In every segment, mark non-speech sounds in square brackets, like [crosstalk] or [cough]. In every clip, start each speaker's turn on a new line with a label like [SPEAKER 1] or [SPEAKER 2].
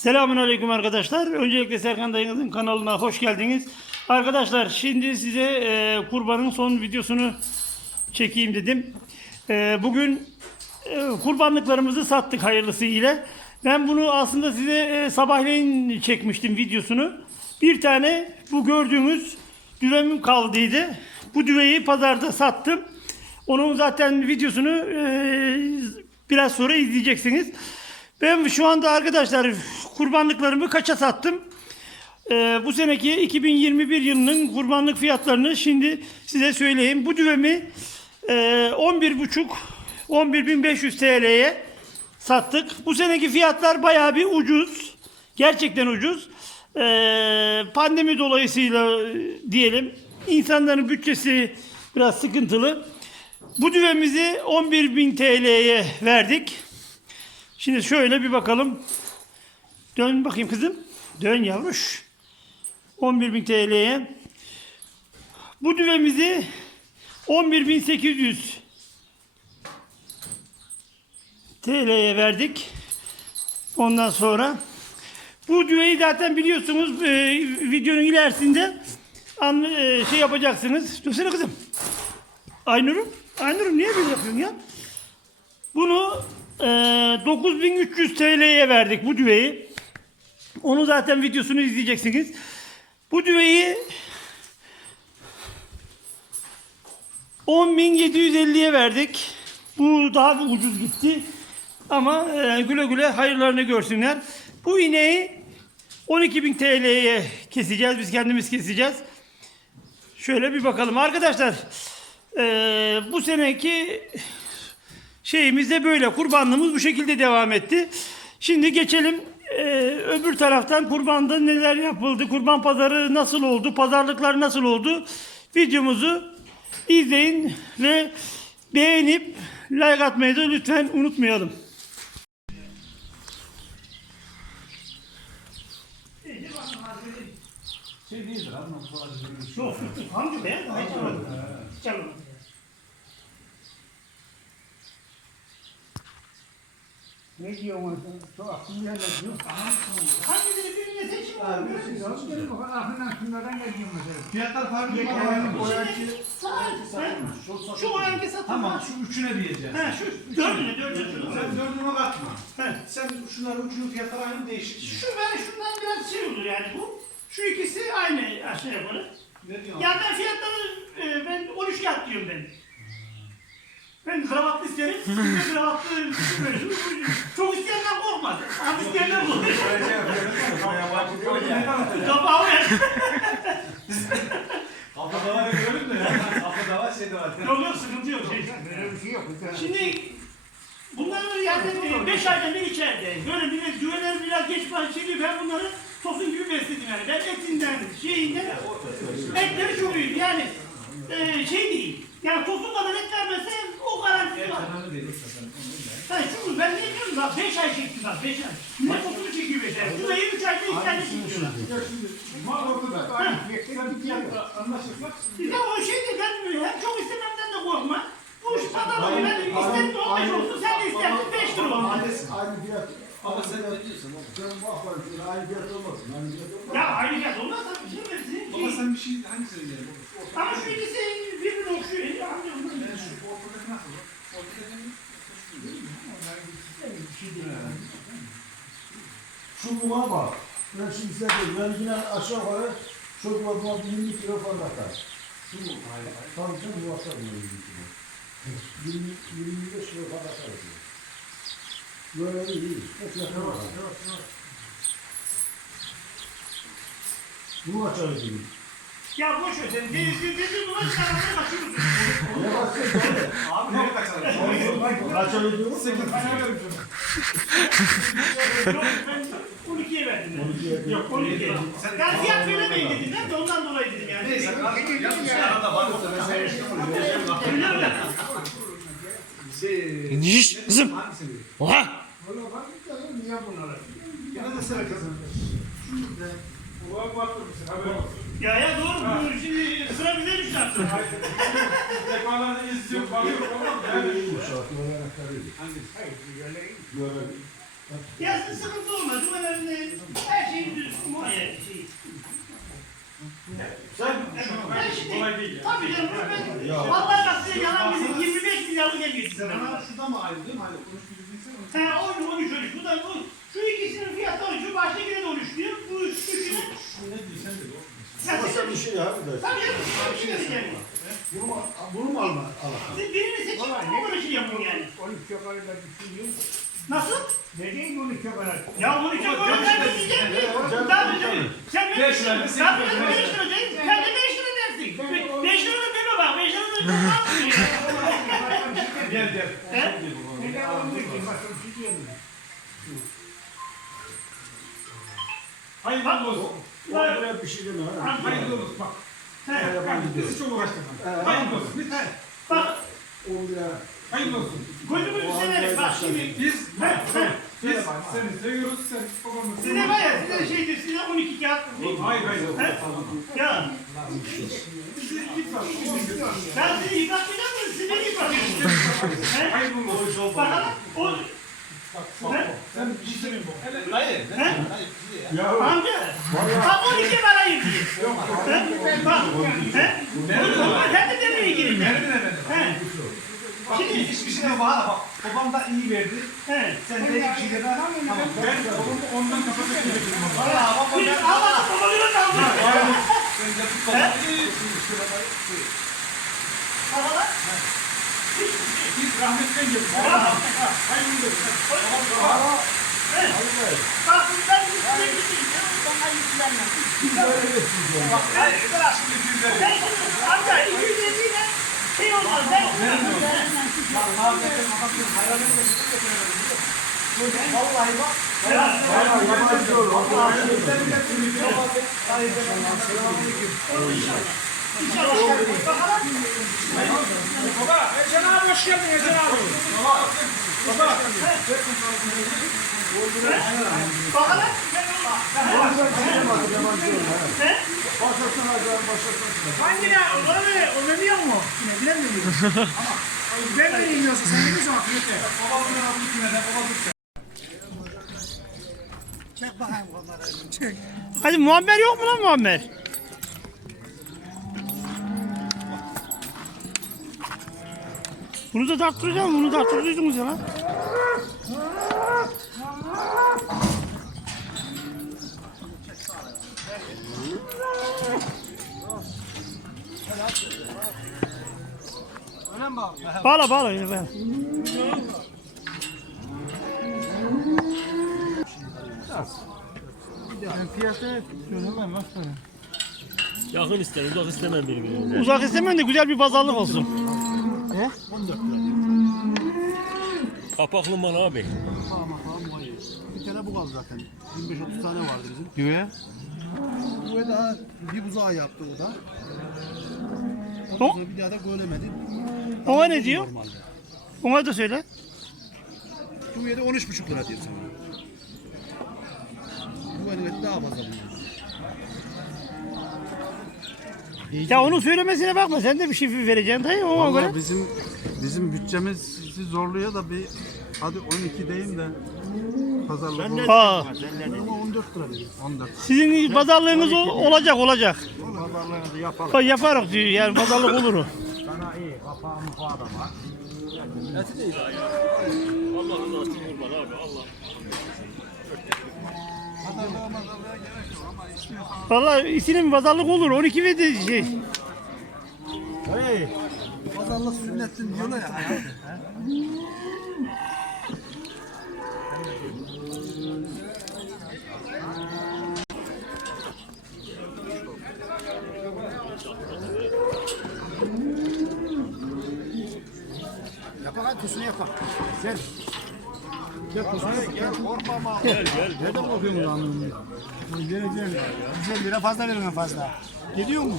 [SPEAKER 1] Selamun Aleyküm arkadaşlar. Öncelikle Serkan Dayınızın kanalına hoş geldiniz. Arkadaşlar şimdi size e, kurbanın son videosunu çekeyim dedim. E, bugün e, kurbanlıklarımızı sattık hayırlısıyla. Ben bunu aslında size e, sabahleyin çekmiştim videosunu. Bir tane bu gördüğünüz düvemim kaldıydı. Bu düveyi pazarda sattım. Onun zaten videosunu e, biraz sonra izleyeceksiniz. Ben şu anda arkadaşlar kurbanlıklarımı kaça sattım? Ee, bu seneki 2021 yılının kurbanlık fiyatlarını şimdi size söyleyeyim. Bu düvemi e, 11,5 11.500 TL'ye sattık. Bu seneki fiyatlar bayağı bir ucuz. Gerçekten ucuz. Ee, pandemi dolayısıyla e, diyelim insanların bütçesi biraz sıkıntılı. Bu düvemizi 11.000 TL'ye verdik. Şimdi şöyle bir bakalım. Dön bakayım kızım. Dön yavruş. 11.000 TL'ye. Bu düvemizi 11.800 TL'ye verdik. Ondan sonra bu düveyi zaten biliyorsunuz e, videonun ilerisinde an, e, şey yapacaksınız. Dursana kızım. Aynur'um. Aynur'um niye böyle yapıyorsun ya? Bunu e, 9300 TL'ye verdik bu düveyi. Onu zaten videosunu izleyeceksiniz. Bu düveyi 10.750'ye verdik. Bu daha bir ucuz gitti. Ama e, güle güle hayırlarını görsünler. Bu ineği 12.000 TL'ye keseceğiz. Biz kendimiz keseceğiz. Şöyle bir bakalım. Arkadaşlar e, bu seneki şeyimiz de böyle. Kurbanlığımız bu şekilde devam etti. Şimdi geçelim e, öbür taraftan kurbanda neler yapıldı, kurban pazarı nasıl oldu, pazarlıklar nasıl oldu videomuzu izleyin ve beğenip like atmayı da lütfen unutmayalım. Şey var? Yok, hangi be? Çalın. Ne diyorsun sen? Çok aklım yerine diyor. Hangileri birine seçim Abi, var? siz yok, gelin bakalım, aklından şunlardan diyorsun mesela? Fiyatlar farklı mı? Şimdi sağ- Şu hangi satın Tamam şu üçüne diyeceğiz. He şu dördüne dördüne şunu. Sen dördüne katma. He. Sen şunların üçünün fiyatları aynı değişik. Şu ben şundan biraz şey olur yani bu. Şu ikisi aynı aşağı yukarı. Ne diyorsun? Ya ben fiyatları e, ben 13 kağıt diyorum ben. Ben kravatlı isterim. De kravatlı. Çok isteyenden korkmaz. Az isteyenden korkmaz. Kapağı ver. Kafada var gördün mü? Kafada var şey de var. Yok yok sıkıntı yok. Şey. Böyle bir şey yok. bir tane. Şimdi bunlar yani 5 ayda bir içeride. Böyle bir güveler biraz geç başlıyor. Ben bunları tosun gibi besledim yani. Ben etinden, şeyinden etleri çok iyi. Yani e, şey değil. Yani tosun kadar et vermese Ha şunu ben ne diyorum bak 5 ay çektim bak 5 ay. Ne tosunu çekiyor 5 ay. Şurayı 3 ayda 2 tane. Mal ortada. Aynı fiyatı bir fiyat. Anlaşılmak. De o şey de ben hem çok istememden de korkma. Bu iş pazarlığı ben isterim de 15 olsun sen de istersin 5 lira olsun. Aynı fiyat. Ama sen ne diyorsun? Sen bak bak aynı fiyat olmasın. Aynı fiyat olmasın. Ya aynı fiyat olmaz tabii. Şey- sen bir şey hangisini diyelim?
[SPEAKER 2] Ama şu ikisi
[SPEAKER 1] birbirini okşuyor. Ya, anlıyorum. Ben şu ortadaki nasıl? Ortadaki Buna bak. Ben şimdi size diyorum. Ben yine aşağı yukarı çok bakma 20 kilo falan atar. Şu mu? Tabii canım bu atar bunu 20 kilo. 20, 25 kilo falan atar. Böyle iyi. Çok yakın var. Bunu açarız. Ya boş ver sen. Deniz bir deniz buna çıkarmaya kaçıyorsun. Ne bakıyorsun? Abi nereye kaçalım? Kaç ay diyorum? Yok ben 12'ye verdim. ben. 12'ye Yok 12'ye. Sen- Ben fiyat söylemeyin dedim ben de ondan dolayı dedim yani. Neyse. Yapmış arada var. Öyle mi? Şşş kızım. Oha! Valla bak bir tane niye bunlara? Gene de sen kızım. Ya ya doğru Ha. diyor. Şimdi sıra bize düştü artık. Defalarda izliyor, bakıyor. Olmaz yani. ya sıkıntı olmadı. Önemli değil. Her şey düz. Muayyer. Şey. Sen Ben şimdi- kolay değil ya. Tabii canım ben. Ya. Vallahi bak size yalan bizim 25 milyarlık ev getirdim. Sen bana şurada mı ayrıldın? Hani konuş bir bilgisayar mı? He 10 13 13 bu da Sen sen de bir şey ya. bir de. Tabii canım. Bir şey diyeceğim. Bunu mu, bunu mu alma? Al. Siz birini seçin. O kadar şey yapın yani. 12 yukarıda düşünüyorum. Nasıl? Neden 12 yukarıda? Ya bunu çok öğrenmek diyeceğim ki. Tabii tabii. Sen beş Beş lira. Sen sen beş lira değil. Sen de beş lira dersin. Be- Beş lira da deme bak. Beş lira da çok az diyor. Gel gel. He? Neden 12? Bak bir şey diyeyim. Hayırlı olsun. Bak. Oraya bir şey deme. ha. Hayırlı olsun bak. He. Bak bizi çok uğraştırdın. Hayırlı olsun. Lütfen. Bak. 10 lira. Hayırlı olsun. Gözümüzü severim. Bak şimdi. Biz He, he. biz seni seviyoruz. Sen babamızı Size var ya size şeydir. Size 12 kağıt. Hayır hayır. He? Ya. Ben sizi yıpratmayacağım mı? Siz beni yıpratıyorsunuz. He? Hayırlı olsun. Bakalım. O. He? Sen bir şey söyleyeyim bu. Hayır. He? Amca. Bak 12 vereyim diye. He? Bak. He? Ama sen de demeye gireceksin. Nereden efendim? He? Bak hiçbir şey yok. Bana bak. Babam da iyi verdi. He? Sen de hiçbir şey de tamam. Ben babamı ondan kapatmak gerekiyorum. Valla bak Biz ben. Allah'ın babalığına kaldık. Sen de tut babamı. Bakalım. Biz rahmetten geldik. Hayırlı olsun. He? Bak ben size gideyim. Bana yüklenmem. Bak. Ben amca 250 ile şey olmaz. Ben Vallahi bak. Baba. Ecen abi hoş geldin Ecen abi. Baba. Baba. Bakalım. Başlasın hadi başlasın. Hangi ne? Onu ne? Onu biliyor mu? Ne bilemiyorum. Ama ben de bilmiyorsun. Sen ne zaman yeter. Babasının adını kime Baba sen. Çek bakayım onları. Çek. Hadi Muammer yok mu lan Muammer? Bunu da tarttıracağım, bunu da tarttıracaksınız ya lan. Bağla bağla yine bağla. Yakın ister, uzak istemem birbirine. Uzak istemem de güzel bir pazarlık olsun. Kapaklı mal abi. Bir tane bu kaldı zaten. 25-30 tane vardı bizim. Düve? Düve daha bir buzağı yaptı o da. O, Sonra bir daha da göremedim. ona ne diyor? Normalde. Ona da söyle. Düve de 13,5 lira diyor sana. Düvenin eti daha fazla bunlar. Ya onun söylemesine bakma. Sen de bir şey vereceksin dayı ona Vallahi göre. bizim bizim bütçemiz sizi zorluyor da bir hadi 12 diyeyim de pazarlık olur. Ha, Ama 14 lira diyor. 14. sizin pazarlığınız o- olacak olacak. Pazarlığını yapalım. Ha, yaparız diyor yani pazarlık olur o. Allah rızası için kurban abi, Allah. Valla isinin pazarlık olur. 12 ve de şey. Pazarlık sünnettin diyorlar ya. Yapak hadi yapak. Sen. Gel korkma Gel gel. Neden korkuyorsun lan? Geleceğim. 150 lira fazla veriyorum fazla. Geliyor mu?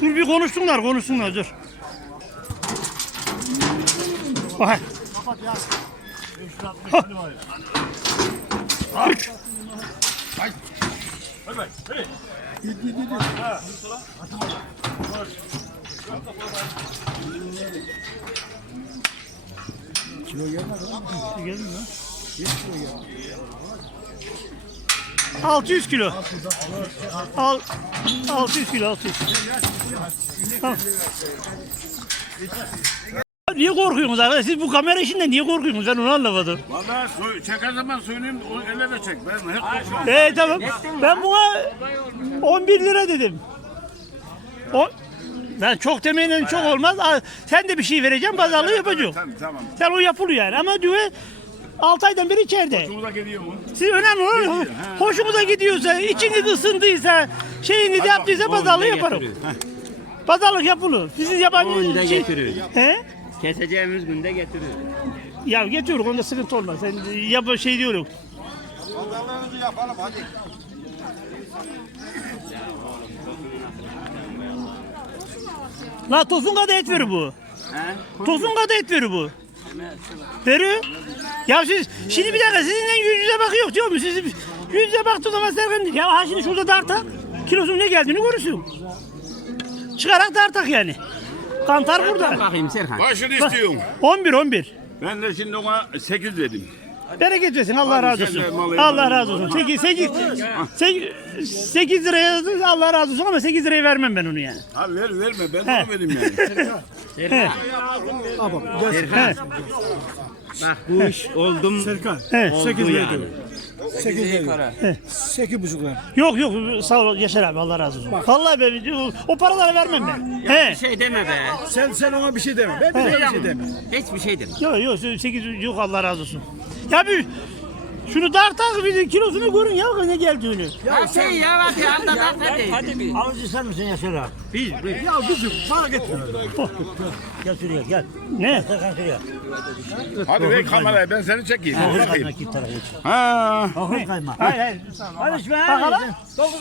[SPEAKER 1] Dur bir konuşsunlar konuşsunlar dur. Vay. Kapat yaz. Geldi mi lan? 600 kilo. Al, 600 kilo 600. Tamam. Niye korkuyorsunuz arkadaş? Siz bu kamera işinden niye korkuyorsunuz? Ben onu anlamadım. Vallahi soy, çeker zaman söyleyeyim o elle de çek. Ben hep korkmam. Ee tamam. Ben buna 11 lira dedim. O, ben çok demeyle çok olmaz. Aa, Sen de bir şey vereceksin, pazarlığı yapacağım. Tamam tamam. Sen o yapılıyor yani ama düve 6 aydan beri içeride. Şurada geliyor mu? Siz önemli olan hoşumuza gidiyorsa, içiniz ısındıysa, şeyiniz yaptıysa pazarlığı yaparım. Pazarlık yapılır. Siz yabancı Onu da şey... getirir. He? Keseceğimiz günde getirir. Ya getiriyoruz onda sıkıntı olmaz. Sen yap şey diyorum. Pazarlığımızı yapalım hadi. La tosun kadar et verir bu. He? Tosun kadar et verir bu. Veriyor. Ya siz şimdi bir dakika sizinle yüz yüze bakıyor diyor mu? Siz yüz yüze baktığı zaman Serkan. Ya ha şimdi şurada dartak. Kilosunun ne geldiğini görürsün. Çıkarak dartak yani. Kantar burada. bakayım Serkan. Kaçını istiyorsun? 11 11. Ben de şimdi ona 8 dedim. Bereket versin Allah razı olsun. Allah razı olsun. 8 8 8 8 liraya Allah razı olsun ama 8 liraya vermem ben onu yani. Ha ver verme ben de vereyim yani. [laughs] He. Serkan. Bak bu iş oldum. Serkan. He. Oldu yani. 8 lira. 8,5 lira. Yok yok sağ ol Yaşar abi Allah razı olsun. Vallahi ben o, o paraları vermem ben. He. Bir şey deme be. Sen sen ona bir şey deme. Ben bir şey deme. Hiçbir şey deme. Yok yok 8 yok Allah razı olsun. Ya bir şunu dartak bir kilosunu görün ya ne geldiğini. Ya şey ya bak ya anda da hadi. bir. Alıcı sen misin Yaşar abi? Biz biz. Ya kızım bana getir. Gel şuraya gel. Ne? Serkan şuraya. Hadi ver kamerayı ben seni çekeyim. Bakayım. Git tarafa git. Ha. Ahır kayma. Hayır hayır. Hadi be. Bakalım.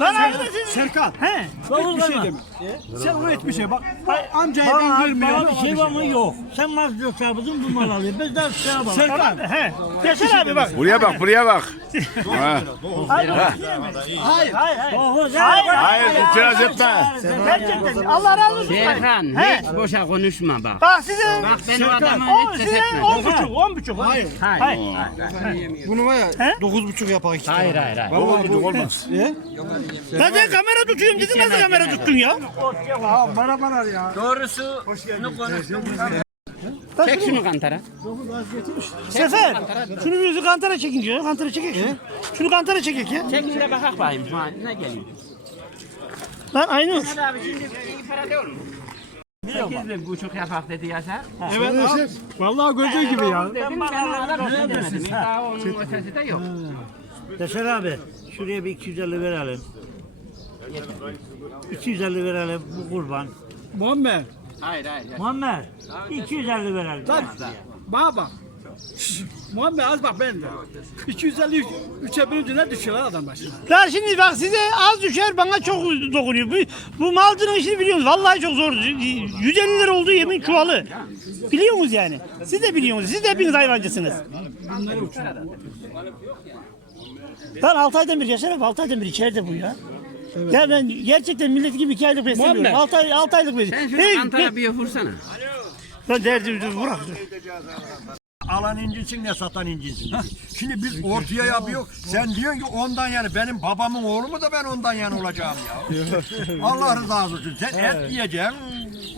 [SPEAKER 1] De siz- Serkan. He. Şey deme.
[SPEAKER 2] Sen ona hiçbir şey bak. Amcayı ben görmüyorum. bir şey var mı? Yok.
[SPEAKER 1] Sen mazlum çarpıdın bu mal alıyor. Biz de şey yapalım. Serkan. He. Yaşar abi bak. Buraya bak buraya bak. Ha.
[SPEAKER 2] Hayır hayır.
[SPEAKER 1] Hayır hayır. Hayır itiraz etme. Gerçekten Allah razı olsun. Serkan hiç boşa konuşma bak. Bak size Bak benim adamı on, hiç ses on etme. buçuk, on buçuk. Hayır. Hayır. Bunu var ya He? 9,5 yapar iki Hayır hayır hayır. Olmaz olmaz. Ben sen kamera tutuyorum dedin nasıl kamera tuttun ya? Bana bana ya. Doğrusu bunu konuştum.
[SPEAKER 2] Çek şunu kantara.
[SPEAKER 1] Sefer, şunu yüzü kantara çekin diyor. Kantara çekek şunu. Şunu kantara çekek ya. Çek şöyle bakak bakayım. Ha, ne geliyor? Lan aynı. Hadi abi şimdi iyi para değil mi? Sekiz bin buçuk yapak dedi Yaşar. Evet abi. Vallahi gördüğün gibi ya. Dedim ben da bir şey demedim. Daha onun ötesi de yok. Yaşar abi şuraya bir 250 verelim. 250 verelim bu kurban. Muammer. Hayır hayır. Muammer 250 verelim. Bana bak. Muammer az bak ben de. 250 3'e bölünce ne düşüyor lan adam başına? Lan şimdi bak size az düşer bana çok dokunuyor. Bu, bu malcının işini biliyorsunuz. Vallahi çok zor. 150 lira olduğu yemin çuvalı. Biliyor musunuz yani? Siz de biliyorsunuz. Siz de hepiniz hayvancısınız. Lan 6 aydan bir Yaşar abi 6 aydan bir içeride bu ya. Ya ben gerçekten millet gibi 2 aylık beslemiyorum. 6 ay 6 aylık Sen beslemiyorum. şunu Hey, kantara bir vursana. ben derdim dur bırak alan incisin ne satan incisin. Şimdi biz ortaya yapıyor. Sen diyorsun ki ondan yani benim babamın oğlu mu da ben ondan yana olacağım ya. [laughs] Allah rızası olsun. Sen et yiyeceksin.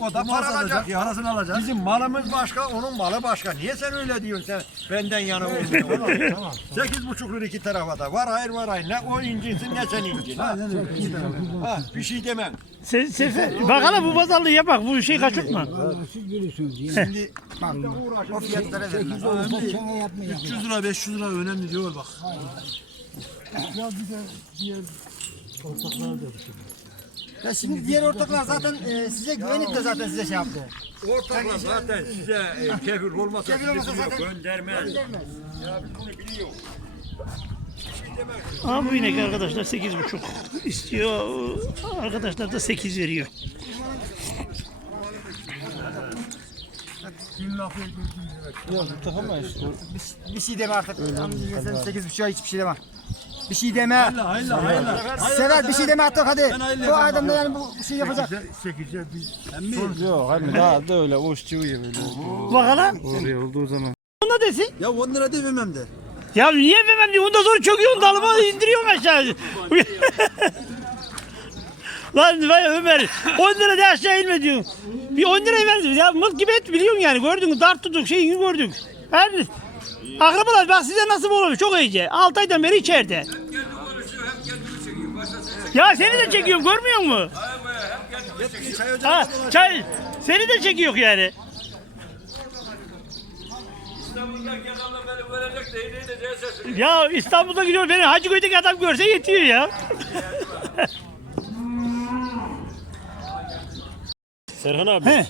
[SPEAKER 1] O da para alacak ya. Parasını alacağız. Bizim malımız başka, onun malı başka. Niye sen öyle diyorsun sen? Benden yana olmuyor. tamam. Sekiz buçuk lira iki tarafa da. Var hayır var hayır. Ne o incinsin ne sen incin. Ha, ha, bir şey demem. Se, sefer. Bak hala bu pazarlığı yapak. Bu şey kaçırtma. Şimdi bak o fiyatlara vermez. 300 lira 500 lira önemli diyor bak. Ya şimdi diğer ortaklar zaten e, size güvenip de zaten size şey yaptı. Ortaklar zaten size e, kefil olmasa Kefil olmasa sizi zaten- göndermez. Ya biz bunu biliyoruz. Aa, bu inek arkadaşlar 8,5 istiyor. Arkadaşlar da 8 veriyor. Bir şey deme artık. Amca sen 8 buçuğa hiçbir şey deme. Bir şey deme. Sever bir şey deme artık hadi. Bu adam da yani bu şey yapacak. Yok hani daha da öyle boş çıvıyor böyle. Bak hala. Oraya olduğu zaman. Ona desin. Ya 10 lira dememem de. Ya niye vermem diyor. Ondan sonra çöküyorsun dalıma indiriyorsun aşağı. Lan vay Ömer 10 lira da aşağı inme diyor. Bir 10 lirayı verdim ya mık gibi et biliyorsun yani gördün mü dart tutuk şeyini gördük. Her Akrabalar bak size nasıl olur çok iyice. 6 aydan beri içeride. Ya seni de çekiyorum görmüyor musun? Ha, çay, seni de çekiyor yani. Ya İstanbul'da gidiyor beni Hacıköy'deki adam görse yetiyor ya. Serhan abi. He.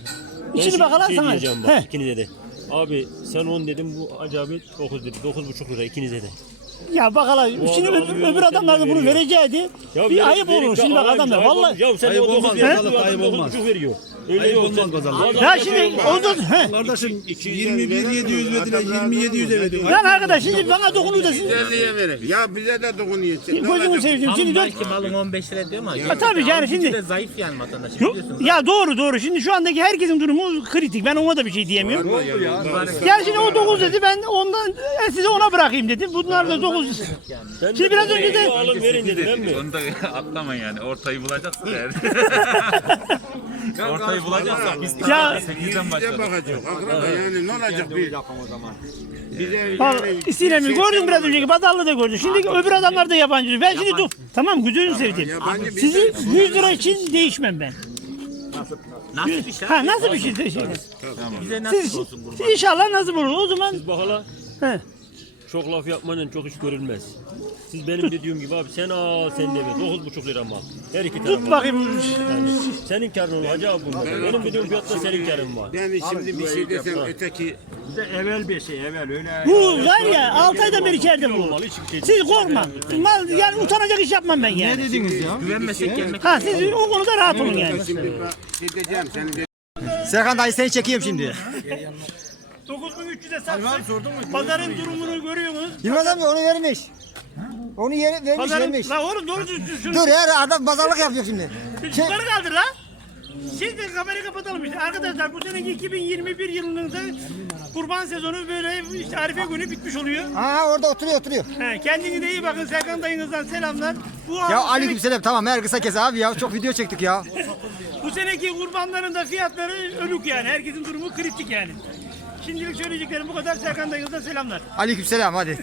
[SPEAKER 2] İçini bakalım şey sana. diyeceğim bak He.
[SPEAKER 1] ikinize de. Abi sen 10 dedim bu acaba 9 dedi. 9,5 lira ikinize de. Ya bakalım Bu şimdi adam öbür, alıyor, öbür sen adamlar da de bunu verecekti. Ya bir ayıp verin olur şimdi bak ayıp- adamlar. ayıp Vallahi. olur. Ya sen Ayıp o 9 olmaz, ayıp olmaz. 9,5 veriyor. Öyle yok. olmaz adam Ya şimdi ondan he. Kardeşim 21 700 verdiler 27 100'e veriyor. Lan arkadaş şimdi bana dokunuyor da siz. 50'ye verir. Ya bize de dokunuyor. Gözümü seveyim. Şimdi dört. Belki malın 15 lira diyor ama. Ha, tabii yani şimdi. de zayıf yani vatandaş ya doğru doğru. Şimdi şu andaki herkesin durumu kritik. Ben ona da bir şey diyemiyorum. Ya şimdi o 9 dedi ben ondan e, size ona bırakayım dedi. Bunlar da 9. Ben Şimdi biraz önce de- Alın verin dedim ben mi? Onu da [laughs] atlama yani. Ortayı bulacaksın eğer. [laughs] Ortayı bulacaksan biz Ya 8'den başladık. bakacak. Akraba yani ne olacak bir. Vallahi İstinemi gördüm biraz önceki pazarlığı da gördüm. Şimdi öbür adamlar da yabancı. Ben şimdi dur. Tamam gözünü sevdim. Sizi 100 lira için değişmem ben. Nasıl bir şey? Ha nasıl bir şey değişir? Bize nasıl Siz olsun kurban? inşallah nasıl olur. O zaman Bak hala he. Çok laf yapmanın çok iş görülmez. Siz benim dediğim gibi abi sen al sen de ver. 9,5 lira mal. Her iki taraf. tut bakayım. Yani senin hacı abi bunda. Benim dediğim fiyatta senin karın var. yani şimdi bir şey desem öteki Evvel bir şey evvel öyle. Bu var ya 6 aydan beri içeride bu. Şey Siz korkma. Mal, yani utanacak iş yapmam ben yani. dediniz ya? Güvenmesek gelmek. Ha siz o konuda rahat olun yani. şimdi bak gideceğim seni de Serkan dayı seni çekeyim şimdi. 9300'e sattık. Pazarın durumunu görüyorsunuz. Yılmaz abi onu vermiş. Onu yere vermiş Pazarın, vermiş. la oğlum doğru düzgün şunu. Dur ya adam pazarlık yapıyor şimdi. Şey, Yukarı kaldır la. Şimdi kamerayı kapatalım işte. Arkadaşlar bu seneki 2021 yılının da kurban sezonu böyle işte Arife günü bitmiş oluyor. ha orada oturuyor oturuyor. He, kendinize iyi bakın. Serkan dayınızdan selamlar. Bu, Ya bu aleykümselam tamam her kısa kes abi ya çok video çektik ya. bu seneki kurbanların da fiyatları ölük yani. Herkesin durumu kritik yani. Şimdilik söyleyeceklerim bu kadar. Serkan dayınızdan selamlar. Aleykümselam hadi.